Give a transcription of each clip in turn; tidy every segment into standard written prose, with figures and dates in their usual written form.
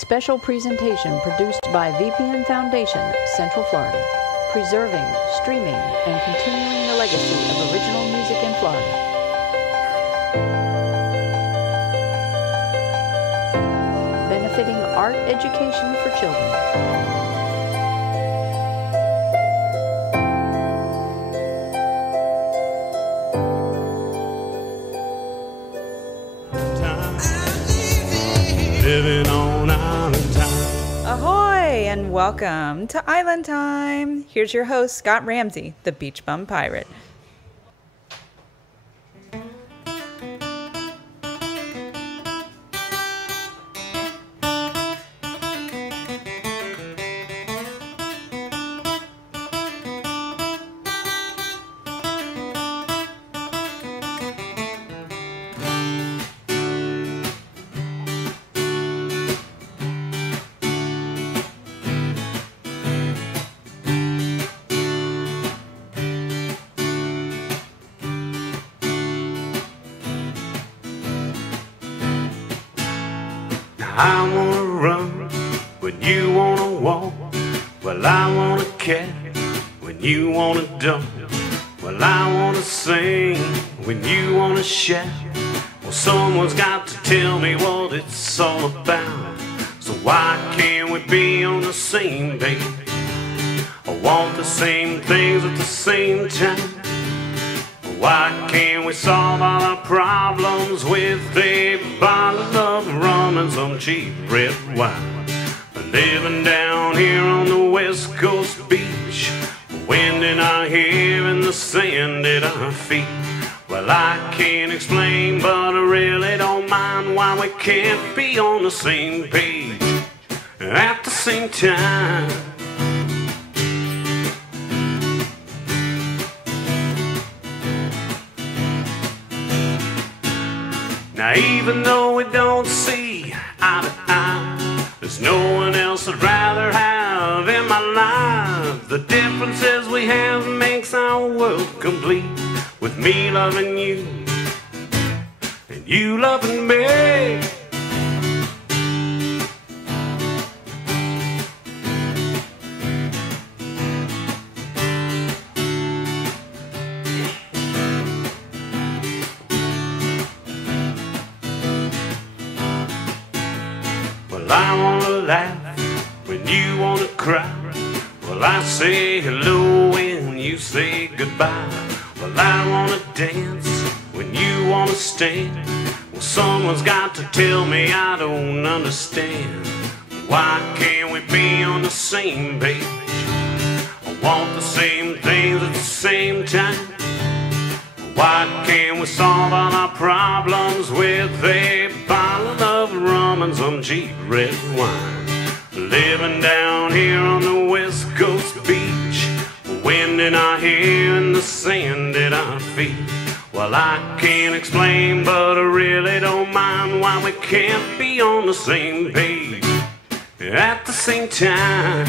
Special presentation produced by VPN Foundation, Central Florida. Preserving, streaming, and continuing the legacy of original music in Florida. Benefiting art education for children. Living on Island Time. Ahoy and welcome to Island Time. Here's your host, Scott Ramsey, the Beach Bum Pirate. I wanna run when you wanna walk. Well, I wanna cat when you wanna dump. Well, I wanna sing when you wanna shout. Well, someone's got to tell me what it's all about. So why can't we be on the same page? I want the same things at the same time. Why can't we solve all our problems with a bottle of rum and some cheap red wine? Living down here on the West Coast beach, wind in our hair and the sand at our feet. Well, I can't explain, but I really don't mind why we can't be on the same page at the same time. Now, even though we don't see eye to eye, there's no one else I'd rather have in my life. The differences we have makes our world complete, with me loving you and you loving me. Well, I wanna laugh when you wanna cry. Well, I say hello when you say goodbye. Well, I wanna dance when you wanna stand. Well, someone's got to tell me I don't understand. Why can't we be on the same page? I want the same things at the same time. Why can't we solve all our problems with a bottle of rum and some cheap red wine? Living down here on the West Coast beach, wind in our hair and the sand at our feet. Well, I can't explain, but I really don't mind why we can't be on the same page at the same time.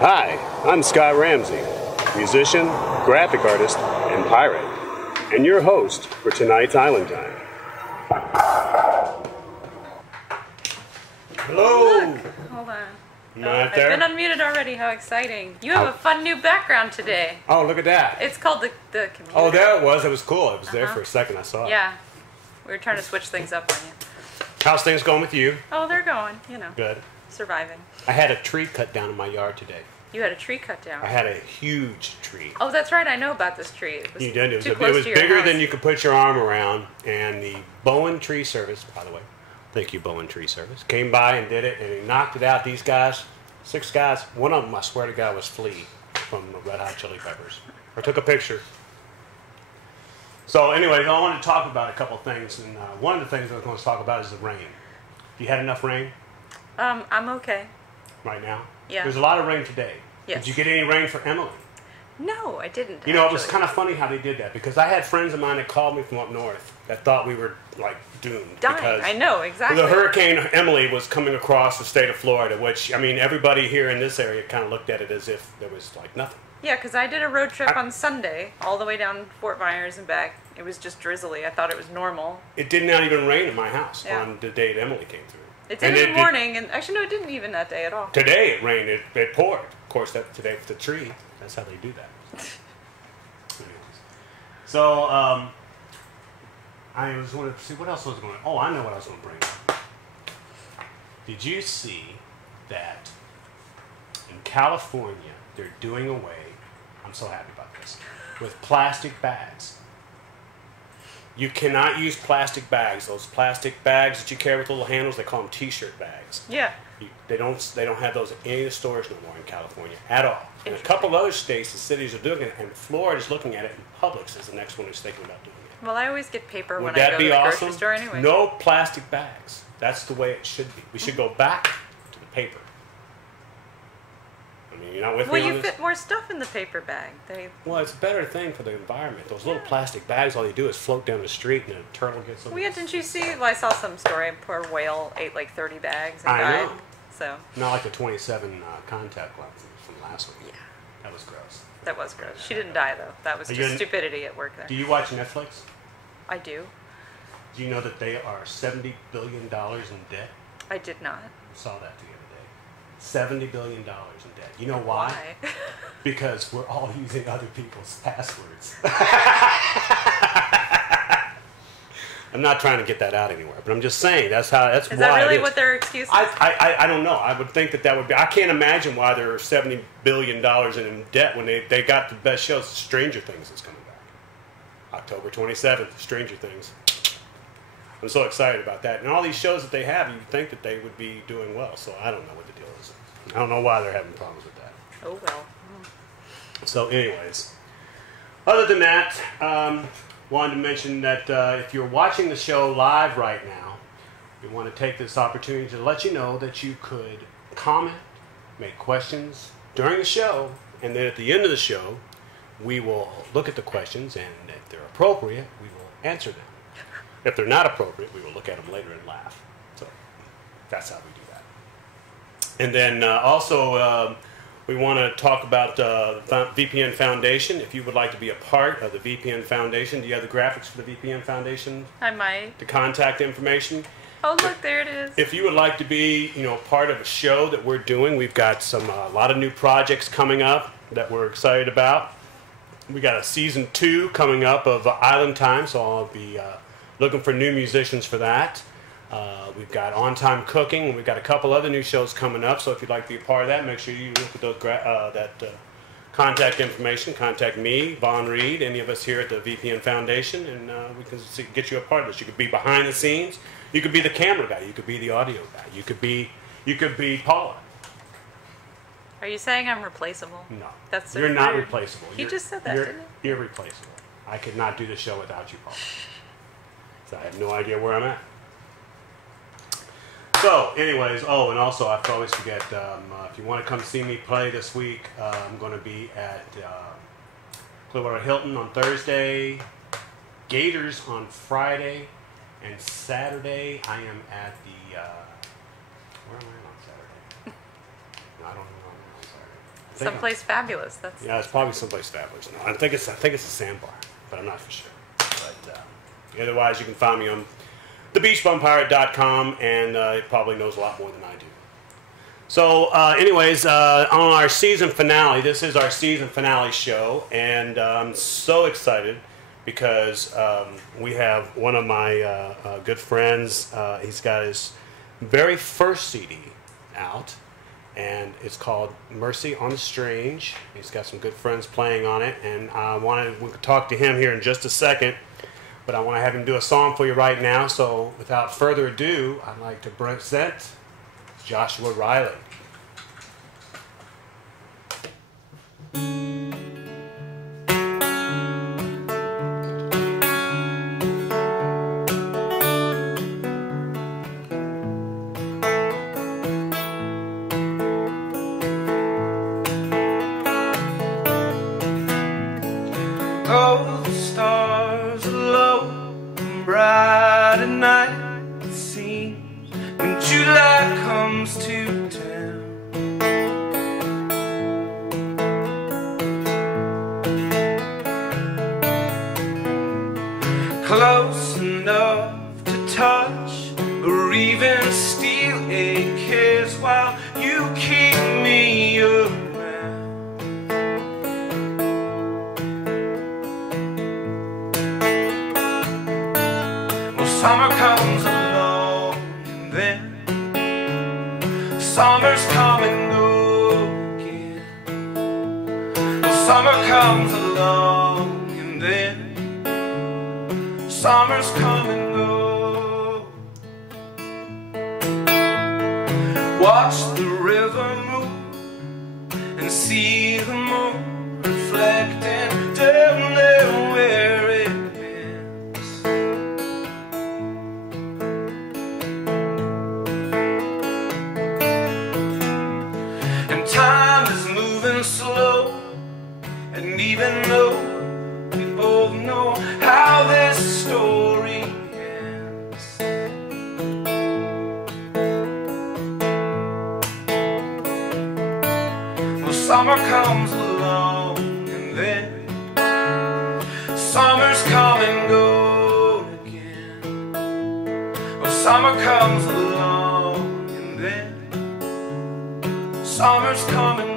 Hi, I'm Scott Ramsey, musician, graphic artist, and pirate, and your host for tonight's Island Time. Hello! Look, hold on. Right I've there. been unmuted already. How exciting. You have a fun new background today. Oh, look at that. It's called the computer. Oh, there it was. It was cool. It was there for a second. I saw it. Yeah. We were trying to switch things up on you. How's things going with you? Oh, they're going, Good. surviving. I had a tree cut down in my yard today. You had a tree cut down. I had a huge tree. Oh, that's right. I know about this tree. It was You did. It was, too close it was to your bigger house. than you could put your arm around. And the Bowen Tree Service, by the way, thank you, Bowen Tree Service, came by and did it, and he knocked it out. These guys, 6 guys, one of them, I swear to God, was Flea from the Red Hot Chili Peppers. I took a picture. So anyway, I wanted to talk about a couple things, and one of the things I was going to talk about is the rain. You had enough rain I'm okay. right now? Yeah. There's a lot of rain today. Yes. Did you get any rain for Emily? No, I didn't. You know, it was actually. kind of funny how they did that because I had friends of mine that called me from up north that thought we were like doomed. Dying. Because I know, exactly. the Hurricane Emily was coming across the state of Florida, which, I mean, everybody here in this area kind of looked at it as if there was like nothing. Yeah, because I did a road trip on Sunday all the way down Fort Myers and back. It was just drizzly. I thought it was normal. It did not even rain in my house Yeah. on the day that Emily came through. It did in the morning, and actually, no, it didn't even that day at all. Today it rained. It poured. Of course, today for the tree. That's how they do that. Anyways. So, I was wanting to see what else was going on. Oh, I know what I was going to bring up. Did you see that in California they're doing away, I'm so happy about this, with plastic bags. You cannot use plastic bags. Those plastic bags that you carry with little handles, they call them T-shirt bags. Yeah. They don't have those in any of the stores no more in California at all. In a couple other states, the cities are doing it, and Florida's looking at it, and Publix is the next one who's thinking about doing it. Well, I always get paper Would when I that go be to the awesome? grocery store anyway. No plastic bags. That's the way it should be. We should go back to the paper. I mean, you're not with Well, me on you this? fit more stuff in the paper bag. Well, it's a better thing for the environment. Those little plastic bags, all you do is float down the street, and a turtle gets them. Well, yeah, didn't you see? Well, I saw some story. A poor whale ate like 30 bags and I died. know. So Not like the 27 contact lenses from last week. yeah, That was gross. that was gross. She didn't die though. That was Are just you- stupidity at work there. Do you watch Netflix? I do. Do you know that they are $70 billion in debt? I did not. I saw that the other day. $70 billion in debt. You know why? Because we're all using other people's passwords. I'm not trying to get that out anywhere, but I'm just saying that's Is why that really it is. what their excuse is? I don't know. I would think that would be. I can't imagine why they're $70 billion in debt when they got the best shows. Stranger Things is coming back. October 27th, Stranger Things. I'm so excited about that. And all these shows that they have, you'd think that they would be doing well. So I don't know what the deal is. I don't know why they're having problems with that. Oh well. So anyways, other than that, wanted to mention that if you're watching the show live right now, we want to take this opportunity to let you know that you could comment, make questions during the show, and then at the end of the show, we will look at the questions, and if they're appropriate, we will answer them. If they're not appropriate, we will look at them later and laugh. So that's how we do that. And then also, we want to talk about VPN Foundation. If you would like to be a part of the VPN Foundation, do you have the graphics for the VPN Foundation? I might. The contact information? Oh look, there it is. If you would like to be, part of a show that we're doing, we've got a lot of new projects coming up that we're excited about. We got a season 2 coming up of Island Time, so I'll be looking for new musicians for that. We've got On Time Cooking, and we've got a couple other new shows coming up. So if you'd like to be a part of that, make sure you look at those contact information. Contact me, Vaughn Reed, any of us here at the VPN Foundation, and we can get you a part of this. You could be behind the scenes. You could be the camera guy. You could be the audio guy. You could be Paula. Are you saying I'm replaceable? No, That's so you're not rude. replaceable. He just said that, didn't You're irreplaceable. I could not do the show without you, Paula. So I have no idea where I'm at. So, anyways, and also I always forget, if you want to come see me play this week, I'm going to be at Clearwater Hilton on Thursday, Gators on Friday, and Saturday I am at the, where am I on Saturday? No, I don't know where I'm on Saturday. Someplace fabulous. That's Yeah, it's probably someplace fabulous. No, I think it's a sandbar, but I'm not for sure. But otherwise, you can find me on thebeachbumpirate.com, and it probably knows a lot more than I do. So, anyways, on our season finale, this is our season finale show, and I'm so excited because we have one of my good friends. He's got his very first CD out, and it's called Mercy on the Strange. He's got some good friends playing on it, and we could talk to him here in just a second. But I want to have him do a song for you right now. So without further ado, I'd like to present Joshua Riley. bright at night, it seems, when July comes to town. Close enough to touch, or even steal a kiss while you keep me around. Summer comes along and then summer's come and go again. Well, summer comes along and then summer's come and go. Watch the river move and see the moon reflecting down there where it slow, and even though we both know how this story ends, well, summer comes along and then summer's come and go again. Well, summer comes along and then summer's come and go.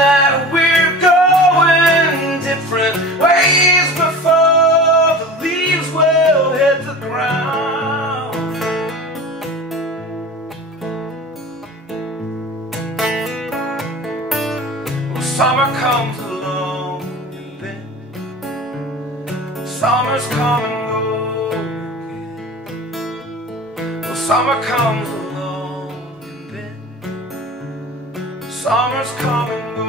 That we're going different ways before the leaves will hit the ground. Well, summer comes along and then summer's come and go again. Well, summer comes along and then summer's come and go.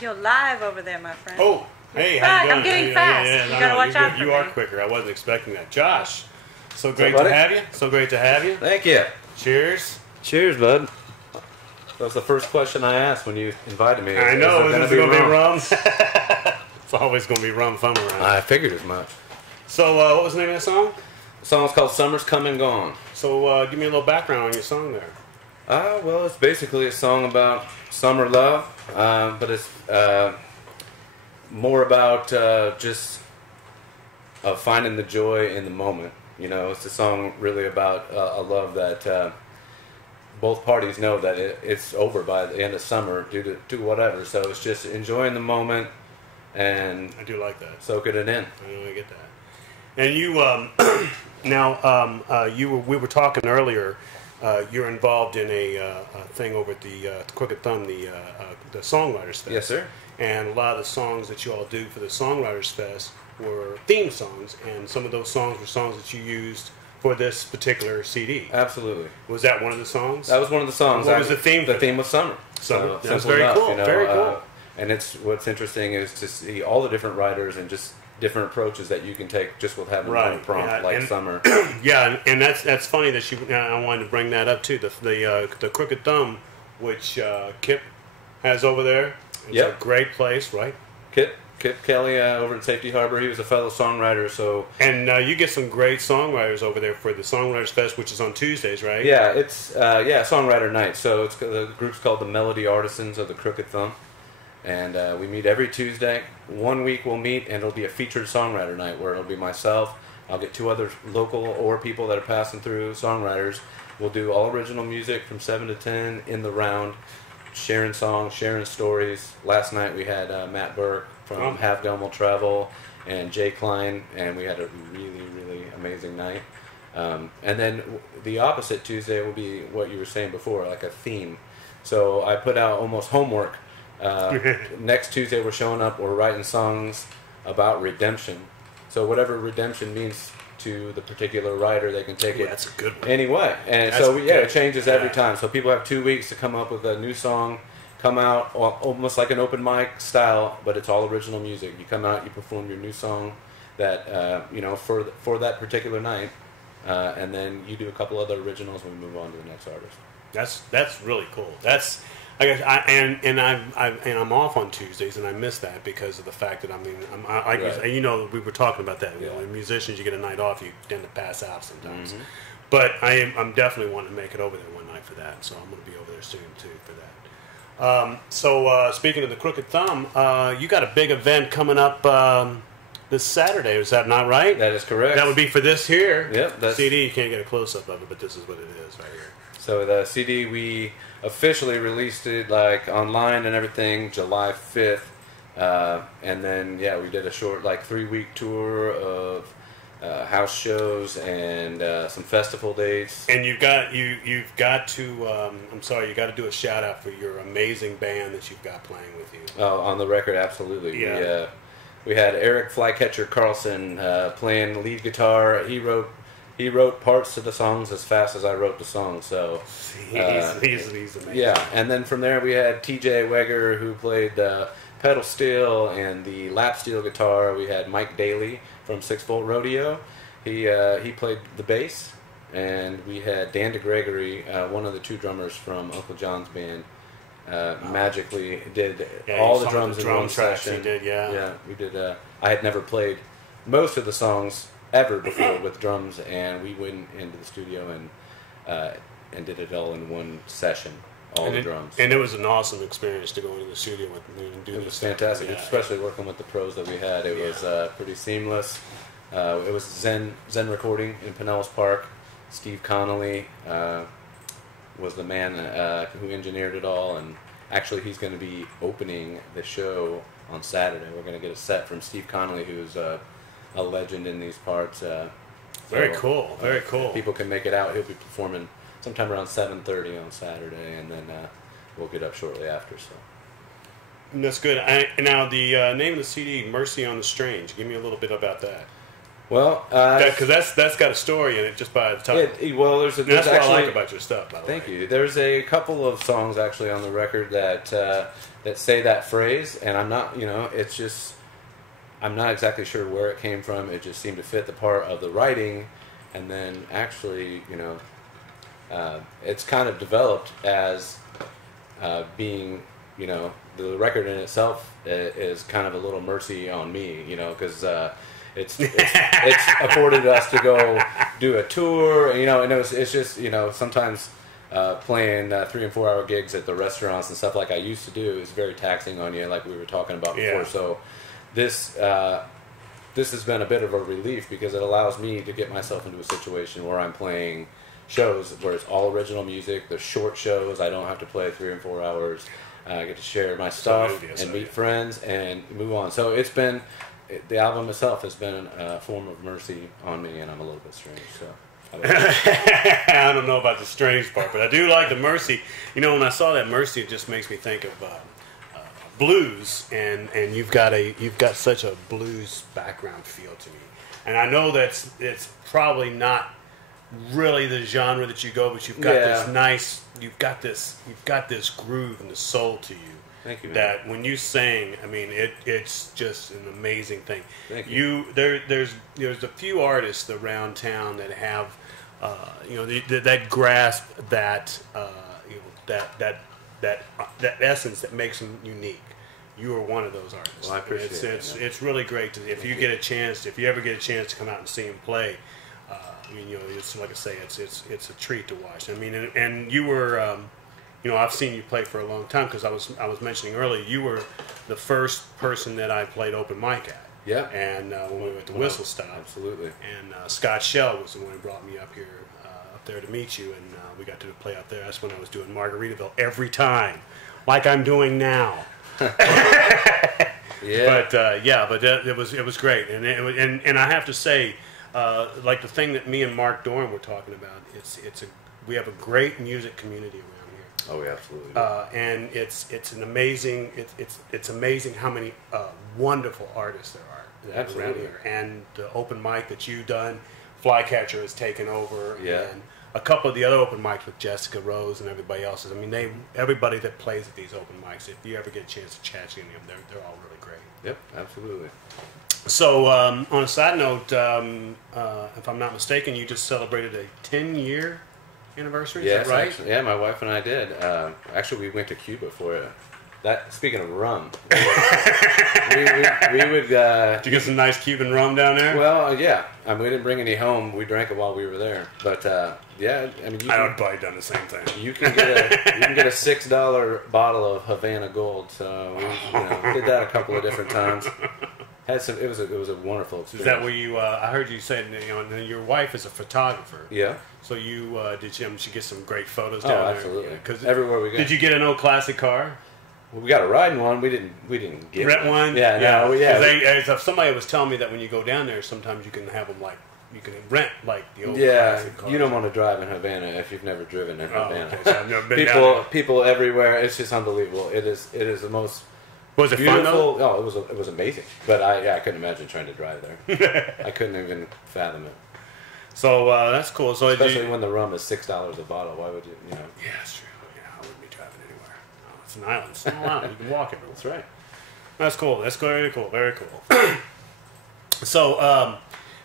You're live over there, my friend. Oh, hey, how Fuck, you doing? I'm getting fast. You gotta watch out for You me. are quicker. I wasn't expecting that. Josh, so great buddy? to have you. So great to have you. Thank you. Cheers. Cheers, bud. That was the first question I asked when you invited me. I know. Is it going to be rum? rum? It's always going to be rum fun around. I figured as much. So, what was the name of the song? The song's called Summer's Come and Gone. So, give me a little background on your song there. Well, it's basically a song about summer love, but it's more about just finding the joy in the moment. You know, it's a song really about a love that both parties know that it's over by the end of summer due to whatever. So it's just enjoying the moment, and I do like that. soaking it in. I know, I get that. And you, we were talking earlier. You're involved in a thing over at the Crooked Thumb, the Songwriters Fest. Yes, sir. And a lot of the songs that you all do for the Songwriters Fest were theme songs, and some of those songs were songs that you used for this particular CD. Absolutely. Was that one of the songs? That was one of the songs. What was the theme? The theme was summer. Summer. So, That's simple very enough, cool. you know, Very cool. And what's interesting is to see all the different writers and just different approaches that you can take just with having one prompt like summer. Yeah, and that's funny that I wanted to bring that up too. The Crooked Thumb, which Kip has over there. It's a great place, right? Kip Kelly over at Safety Harbor. He was a fellow songwriter. So you get some great songwriters over there for the Songwriters Fest, which is on Tuesdays, right? Yeah, it's songwriter night. So the group's called the Melody Artisans of the Crooked Thumb, and we meet every Tuesday. 1 week we'll meet, and it'll be a featured songwriter night where it'll be myself. I'll get 2 other local or people that are passing through songwriters. We'll do all original music from 7 to 10 in the round, sharing songs, sharing stories. Last night we had Matt Burke from Have Gun Will Travel and Jay Klein, and we had a really, really amazing night. And then the opposite Tuesday will be what you were saying before, like a theme. So I put out almost homework. Next Tuesday we're showing up, we're writing songs about redemption. So whatever redemption means to the particular writer, they can take it that's a good one. anyway. And That's so good. it changes every time. So people have 2 weeks to come up with a new song, come out almost like an open mic style, but it's all original music. You come out, you perform your new song that for that particular night, and then you do a couple other originals and we move on to the next artist. That's really cool. That's I guess I'm off on Tuesdays, and I miss that because of the fact that we were talking about that. You know, when musicians, you get a night off, you tend to pass out sometimes. Mm-hmm. But I'm definitely wanting to make it over there one night for that. So I'm going to be over there soon too for that. So speaking of the Crooked Thumb, you got a big event coming up this Saturday. Is that not right? That is correct. That would be for this here. Yep. CD. You can't get a close up of it, but this is what it is right here. So the CD, we officially released it like online and everything July 5th, and then we did a short 3-week tour of house shows and some festival dates. And you've got to you got to do a shout out for your amazing band that you've got playing with you. Oh, on the record, absolutely. Yeah. We had Eric Flycatcher Carlson playing lead guitar. He wrote parts to the songs as fast as I wrote the songs, so he's amazing. Yeah, and then from there we had TJ Weger, who played pedal steel and the lap steel guitar. We had Mike Daly from 6 Volt Rodeo. He played the bass, and we had Dan DeGregory, one of the 2 drummers from Uncle John's band. Magically did all the drums in one session. He did, yeah. We did. I had never played most of the songs ever before with drums, and we went into the studio and did it all in one session, the drums. And it was an awesome experience to go into the studio with and do this. It was fantastic, especially working with the pros that we had. It was pretty seamless. It was Zen Recording in Pinellas Park. Steve Connolly was the man who engineered it all, and actually he's going to be opening the show on Saturday. We're going to get a set from Steve Connolly, who's a legend in these parts. Very cool. People can make it out. He'll be performing sometime around 7:30 on Saturday, and then we'll get up shortly after. So. And that's good. Now, the name of the CD, Mercy on the Strange. Give me a little bit about that. Well, because that's got a story in it just by the title. There's that's what actually, I like about your stuff, by the way. Thank you. There's a couple of songs actually on the record that say that phrase, and I'm not, it's just, I'm not exactly sure where it came from. It just seemed to fit the part of the writing, and then actually, it's kind of developed as being, the record in itself is kind of a little mercy on me, because it's afforded us to go do a tour, and it's just, sometimes playing 3 and 4 hour gigs at the restaurants and stuff like I used to do is very taxing on you, like we were talking about before. Yeah. So this has been a bit of a relief because it allows me to get myself into a situation where I'm playing shows where it's all original music. They're short shows. I don't have to play 3 and 4 hours. I get to share my stuff and meet friends and move on. So it's been, the album itself has been a form of mercy on me, and I'm a little bit strange. So I don't know about the strange part, but I do like the mercy. You know, when I saw that mercy, it just makes me think of blues, and you've got such a blues background feel to me. And I know it's probably not really the genre that you go, but you've got this nice, you've got this groove and the soul to you. Thank you, man. That when you sing, I mean, it's just an amazing thing. Thank you. There's a few artists around town that have, that grasp that, that essence that makes them unique. You are one of those artists. Well, I appreciate it. It's really great if you ever get a chance to come out and see him play. I mean, it's like I say, it's a treat to watch. I mean, and you were, I've seen you play for a long time because I was mentioning earlier, you were the first person that I played open mic at. Yeah. And when we were at the Whistle Stop. Absolutely. And Scott Shell was the one who brought me up here, up there to meet you, and we got to play up there. That's when I was doing Margaritaville every time, like I'm doing now. Yeah. But it was great, and I have to say, like the thing that me and Mark Dorn were talking about, we have a great music community around here. Oh, yeah, absolutely. And it's amazing how many wonderful artists there are around here. And the open mic that you've done, Flycatcher has taken over. Yeah. And a couple of the other open mics with Jessica Rose and everybody else. I mean, everybody that plays at these open mics, if you ever get a chance to chat to any of them, they're all really great. Yep, absolutely. So, on a side note, if I'm not mistaken, you just celebrated a 10-year anniversary. Yes, is that right? actually, yeah, my wife and I did. Actually, we went to Cuba for it. Speaking of rum, we would. Did you get some nice Cuban rum down there? Well, yeah. I mean, we didn't bring any home. We drank it while we were there. But yeah, I mean, I would have probably done the same thing. You can get a $6 bottle of Havana Gold. So we did that a couple of different times. It was a wonderful experience. Is that where you? I heard you say your wife is a photographer. Yeah. So you did she get some great photos down there? Absolutely. Because everywhere we go. Did you get an old classic car? Well, we got a ride in one. We didn't get rent one. Yeah. No. Yeah. Somebody was telling me that when you go down there, sometimes you can have them you can rent like the old Yeah, classic cars. you don't want to drive in Havana if you've never driven in Havana. Okay, so I've never been down there. People everywhere. It's just unbelievable. It is the most. Was it beautiful. fun though? Oh, it was amazing. But I couldn't imagine trying to drive there. I couldn't even fathom it. So that's cool. So especially when the rum is $6 a bottle. Why would you? Yeah, that's true. Yeah, I wouldn't be driving anywhere. No, it's an island. It's an island. You can walk everywhere. That's right. That's cool. That's very cool. Very cool.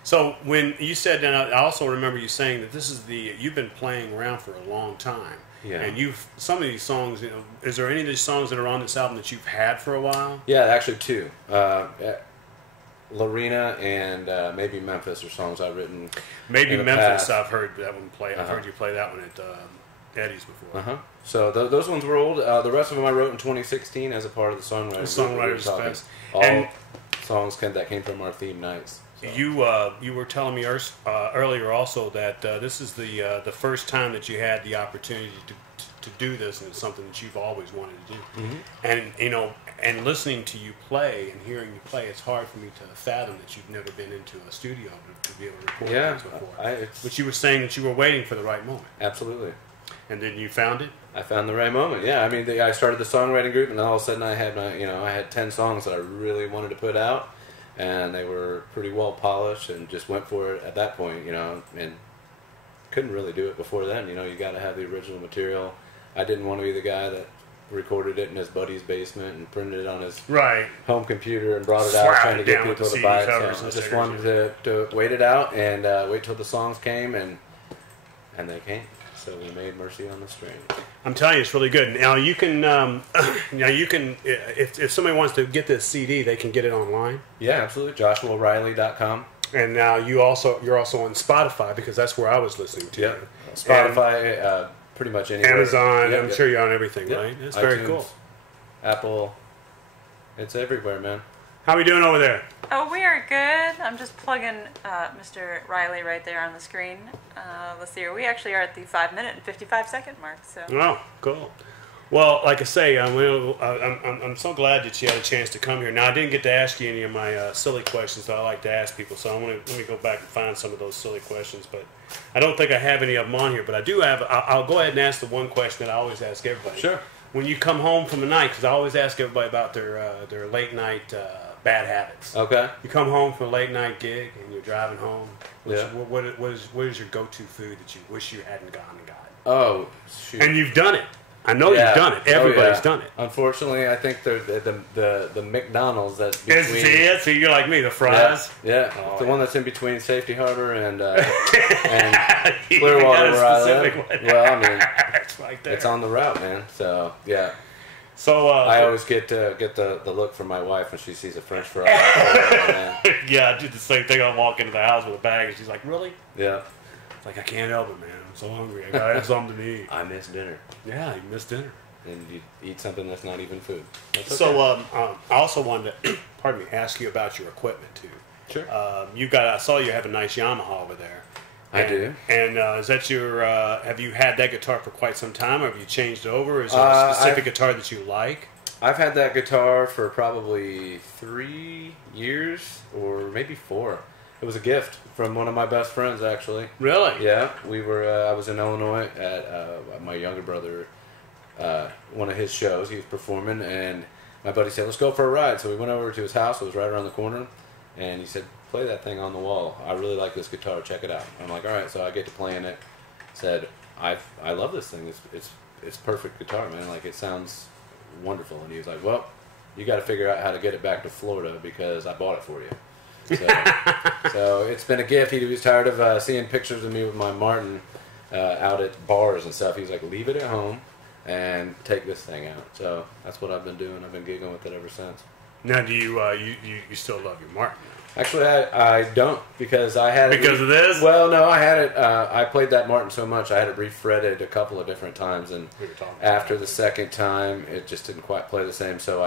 So when you said, and I also remember you saying that you've been playing around for a long time. Yeah. And some of these songs, is there any of these songs that are on this album that you've had for a while? Yeah, actually two. Lorena and maybe Memphis are songs I've written. Maybe in the Memphis, past. I've heard that one play. I've heard you play that one at Eddie's before. So those ones were old. The rest of them I wrote in 2016 as a part of the Songwriters Fest. All songs that came from our theme nights. So. You were telling me earlier also that this is the first time that you had the opportunity to do this, and it's something that you've always wanted to do. Mm-hmm. And listening to you play and hearing you play, it's hard for me to fathom that you've never been into a studio to be able to record things before. But you were saying that you were waiting for the right moment. Absolutely. And then you found it? I found the right moment. Yeah, I mean, I started the songwriting group, and then all of a sudden I had 10 songs that I really wanted to put out. And they were pretty well polished, and just went for it at that point, and couldn't really do it before then. You got to have the original material. I didn't want to be the guy that recorded it in his buddy's basement and printed it on his home computer and brought it out trying to get people to buy it. So I just wanted to wait it out and wait till the songs came, and they came. So we made Mercy on the String. I'm telling you, it's really good. Now you can, if somebody wants to get this CD, they can get it online. Yeah, absolutely. JoshuaRiley.com. And now you're also on Spotify, because that's where I was listening to. Yeah, Spotify, pretty much anywhere. Amazon. I'm sure you're on everything, right? That's very cool. Apple, it's everywhere, man. How are we doing over there? Oh, we are good. I'm just plugging Mr. Riley right there on the screen. Let's see here. We actually are at the 5-minute and 55-second mark. So. Oh, cool. Well, like I say, I'm so glad that you had a chance to come here. Now, I didn't get to ask you any of my silly questions that I like to ask people, so let me go back and find some of those silly questions. But I don't think I have any of them on here, but I do have. I'll go ahead and ask the one question that I always ask everybody. Sure. When you come home from the night, because I always ask everybody about their late night bad habits. Okay. You come home from a late night gig and you're driving home. Yeah. What is your go-to food that you wish you hadn't gone and got? Oh, shoot. And you've done it. I know you've done it. Everybody's done it. Unfortunately, I think the McDonald's that's between. So you're like me, the fries. Yeah, Oh, the yeah. one that's in between Safety Harbor and You Clearwater, got a where I live. specific one. Well, I mean, It's like that. it's on the route, man. So yeah, So I always get the look from my wife when she sees a French fry. Man. yeah, I do the same thing. I walk into the house with a bag, and she's like, "Really?" Yeah, It's like, I can't help it, man. I'm so hungry. I gotta have something to eat. I miss dinner, Yeah, you missed dinner. and you eat something that's not even food. That's okay. So I also wanted to, pardon me, ask you about your equipment too. Sure. I saw you have a nice Yamaha over there. I do. And is that your? Have you had that guitar for quite some time, or have you changed it over? Is there a specific guitar that you like? I've had that guitar for probably 3 years or maybe 4. It was a gift from one of my best friends, actually. Really? Yeah, we were. I was in Illinois at my younger brother, one of his shows. He was performing, and my buddy said, "Let's go for a ride." So we went over to his house. It was right around the corner, and he said, "Play that thing on the wall. I really like this guitar. Check it out." I'm like, "All right." So I get to playing it. Said, "I love this thing. It's perfect guitar, man. Like it sounds wonderful." And he was like, "Well, you got to figure out how to get it back to Florida because I bought it for you." So it's been a gift. He was tired of seeing pictures of me with my Martin out at bars and stuff. He's like, "Leave it at home and take this thing out." So that's what I've been doing. I've been giggling with it ever since. Now, do you still love your Martin? Actually, I don't because I had it Because of this? Well, no, I had it. I played that Martin so much I had it refretted a couple of different times, and We were talking about after that. the second time, it just didn't quite play the same. So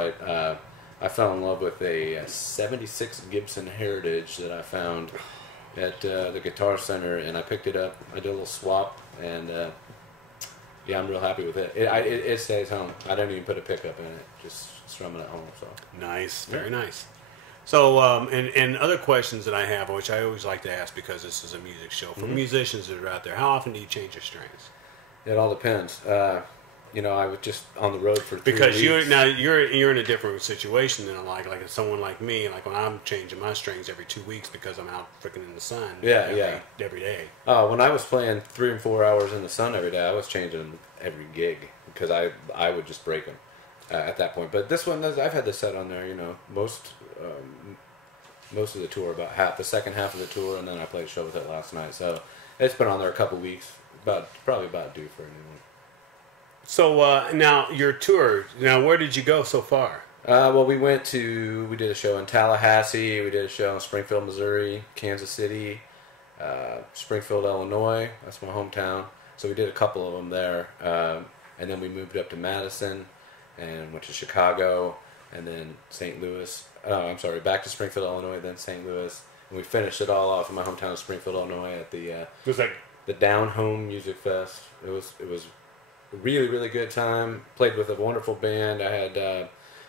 I fell in love with a '76 Gibson Heritage that I found at the Guitar Center, and I picked it up. I did a little swap, and yeah, I'm real happy with it. It stays home. I don't even put a pickup in it; just strum it at home. So Nice, very nice. So, and other questions that I have, which I always like to ask because this is a music show, for musicians that are out there, how often do you change your strings? it all depends. I was just on the road for 3 Because weeks. you're in a different situation than like someone like me. Like when I'm changing my strings every 2 weeks because I'm out freaking in the sun. Every day. When I was playing 3 and 4 hours in the sun every day, I was changing every gig because I would just break them at that point. But this one, I've had this set on there. Most of the tour, about the second half of the tour, and then I played a show with it last night. So it's been on there a couple weeks. Probably about due for a new one. So now your tour. Now where did you go so far? Well, we did a show in Tallahassee. We did a show in Springfield, Missouri, Kansas City, Springfield, Illinois. That's my hometown. So we did a couple of them there. And then we moved up to Madison and went to Chicago and then St. Louis. Back to Springfield, Illinois, then St. Louis. And we finished it all off in my hometown of Springfield, Illinois at It was like the Down Home Music Fest. It was a really, really good time. Played with a wonderful band. I had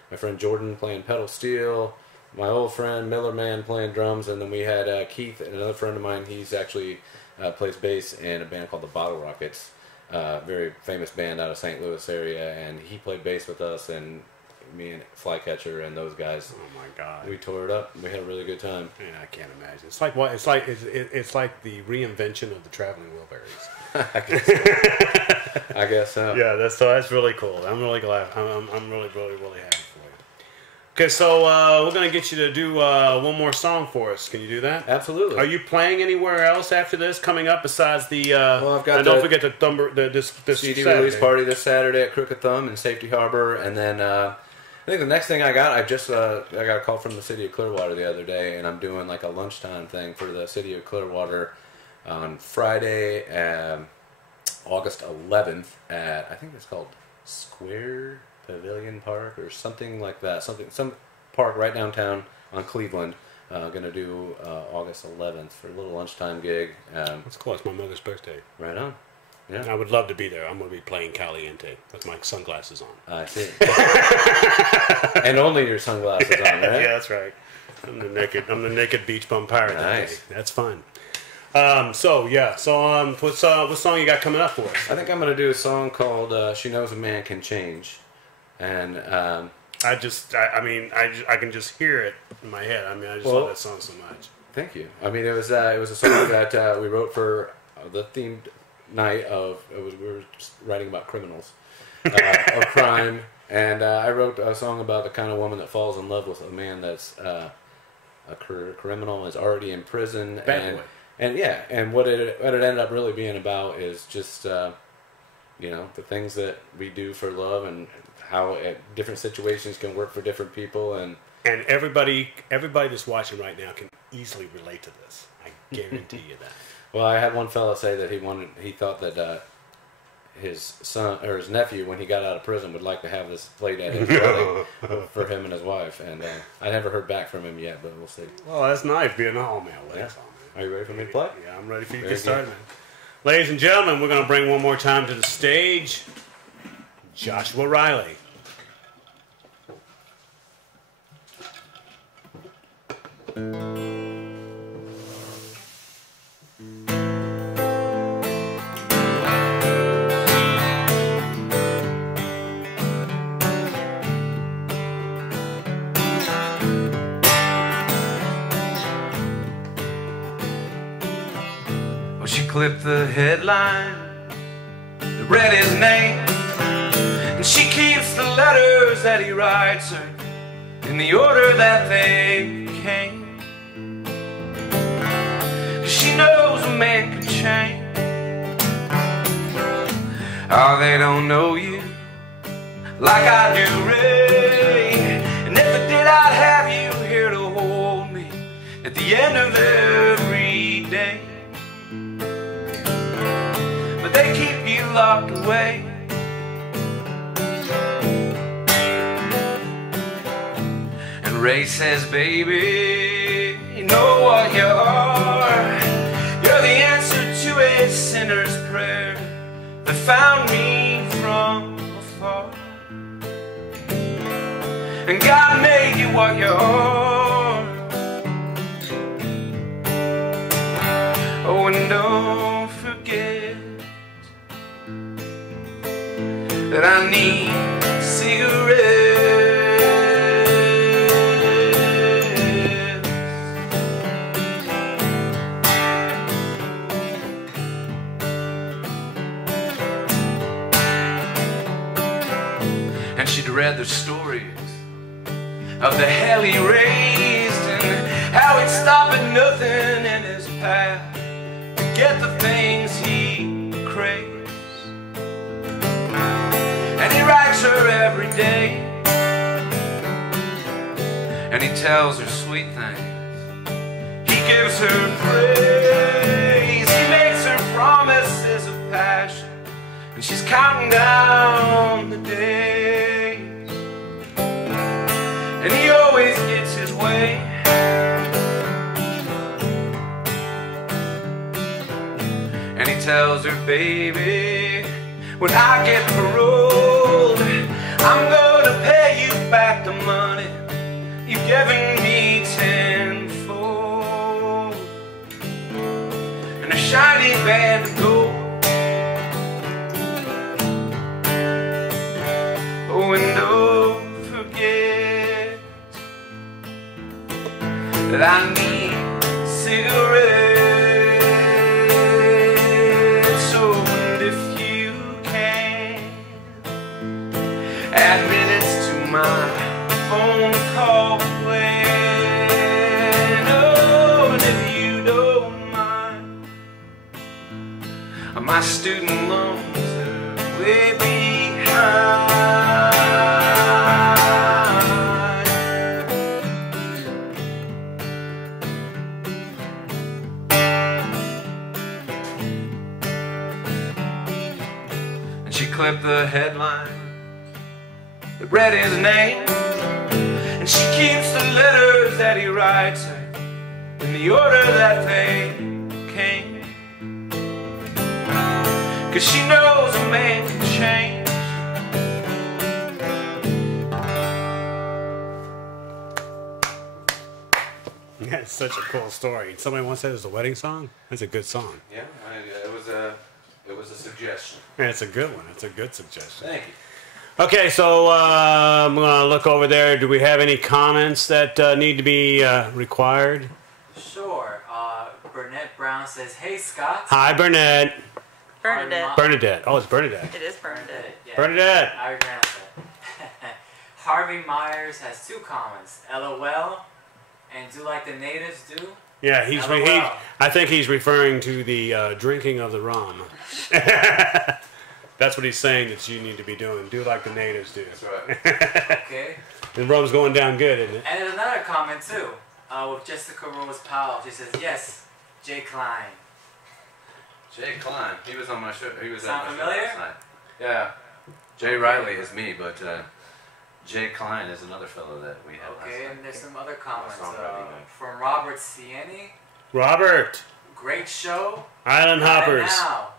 my friend Jordan playing pedal steel, my old friend Miller Man playing drums, and then we had Keith, another friend of mine. He's actually plays bass in a band called the Bottle Rockets, very famous band out of St. Louis area, and he played bass with us, and me and Flycatcher and those guys. oh my god. We tore it up. We had a really good time. Yeah, I can't imagine. It's like what? It's like the reinvention of the traveling Wilburys. I guess so. Yeah, that's really cool. I'm really glad. I'm really happy for you. Okay, so we're gonna get you to do one more song for us. Can you do that? Absolutely. Are you playing anywhere else after this coming up besides the? Well, I've got and don't the forget this CD Saturday. release party this Saturday at Crooked Thumb in Safety Harbor, and then I think the next thing I got a call from the city of Clearwater the other day, and I'm doing like a lunchtime thing for the city of Clearwater on Friday, August 11th at, I think it's called Square Pavilion Park or something like that. Some park right downtown on Cleveland. Going to do August 11th for a little lunchtime gig. That's cool. It's my mother's birthday. Right on. Yeah. I would love to be there. I'm going to be playing Caliente with my sunglasses on. I see. And only your sunglasses on, right? Yeah, that's right. I'm the naked beach bum pirate that Nice. day. That's fun. What song you got coming up for us? I think I'm going to do a song called She Knows a Man Can Change. And I can just hear it in my head. I mean, I just love that song so much. thank you. I mean, it was a song that we wrote for the themed night we were just writing about criminals, of crime. And I wrote a song about the kind of woman that falls in love with a man that's a criminal, is already in prison. Bad boy. And what it ended up really being about is just the things that we do for love and how different situations can work for different people. And everybody that's watching right now can easily relate to this. I guarantee you that. well, I had one fella say that he thought that his son or his nephew, when he got out of prison, would like to have this played at his wedding for him and his wife. And I never heard back from him yet, but we'll see. Well, that's nice being a home man. Yeah. Are you ready for me to play? Yeah, I'm ready for you to Very get started, good. man. Ladies and gentlemen, we're going to bring one more time to the stage Joshua Riley. Well, she clipped the headline that read his name, and she keeps the letters that he writes her in the order that they came. 'Cause she knows a man can change. Oh, they don't know you like I do, Ray. And if I did, I'd have you here to hold me at the end of every day. But they keep you locked away. And Ray says, baby, you know what you are. You're the answer to a sinner's prayer that found me from afar. And God made you what you are. Oh, and don't forget that I need cigarettes. And she'd read the stories of the hell he raised and how he'd stop at nothing in his path to get the things he craves. And he writes her every day, and he tells her sweet things. He gives her praise. He makes her promises of passion, and she's counting down the days. And he always gets his way. And he tells her, baby, when I get paroled, I'm gonna pay you back the money you've given me tenfold. And a shiny band of gold. Oh, and don't forget that I need cigarettes. Oh, and if you can add minutes to my phone call plan. Oh, and if you don't mind, my student loans are way behind. She clipped the headline that read his name, and she keeps the letters that he writes her in the order that they came. 'Cause 'cause she knows a man can change. Yeah, it's such a cool story. Somebody once said it was a wedding song. That's a good song. Yeah, it was a suggestion. Yeah, it's a good one. It's a good suggestion. Thank you. Okay, so I'm gonna look over there. Do we have any comments that need to be required? Sure. Burnett Brown says, "Hey Scott." Hi, Burnett. Bernadette. Bernadette. Oh, it's Bernadette. It is Bernadette. Yeah. Bernadette. I pronounce that. Harvey Myers has 2 comments. LOL. And do like the natives do. Yeah, LOL. I think he's referring to the drinking of the rum. That's what he's saying that you need to be doing. Do like the natives do. That's right. Okay. And rum's going down good, isn't it? And there's another comment too. With Jessica Rose Powell. She says, "Yes, Jay Klein." Jay Klein. He was on my show. He was Sound on my familiar? show last night. Yeah. Jay Riley is me, but Jay Klein is another fellow that we have. Okay, and there's some other comments songwriting. from Robert Cieni. Robert. Great show. Island Hoppers. Now.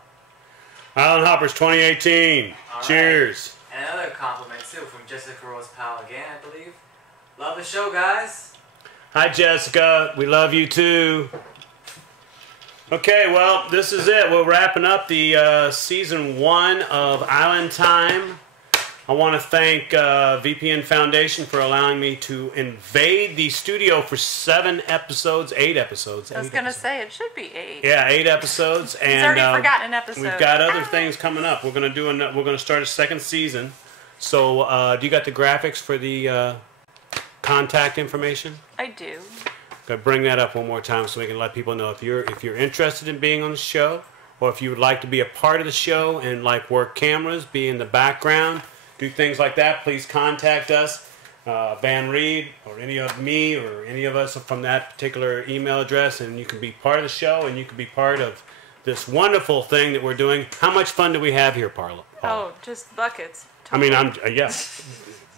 Island Hoppers 2018. All right. Cheers. And another compliment too from Jessica Rose Powell again, I believe. Love the show, guys. Hi, Jessica. We love you too. Okay, well, this is it. We're wrapping up the season 1 of Island Time. I want to thank VPN Foundation for allowing me to invade the studio for 8 episodes. I was going to say, it should be 8. Yeah, 8 episodes. And He's already forgotten an episode. We've got other things coming up. We're going to start a 2nd season. So, do you got the graphics for the contact information? I do. Gotta bring that up one more time so we can let people know if you're interested in being on the show, or if you would like to be a part of the show and like work cameras, be in the background, do things like that. Please contact us, Van Reed, or any of me, or any of us from that particular email address, and you can be part of the show and you can be part of this wonderful thing that we're doing. How much fun do we have here, Paula? Oh, just buckets. I mean, yes,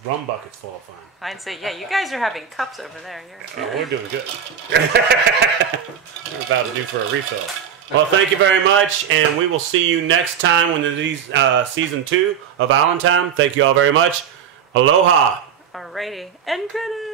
rum buckets full of fun. I'd say, yeah, you guys are having cups over there. Oh, we're doing good. We're about to do for a refill. Well, thank you very much, and we will see you next time when there's season 2 of Island Time. Thank you all very much. Aloha. Alrighty. End credits.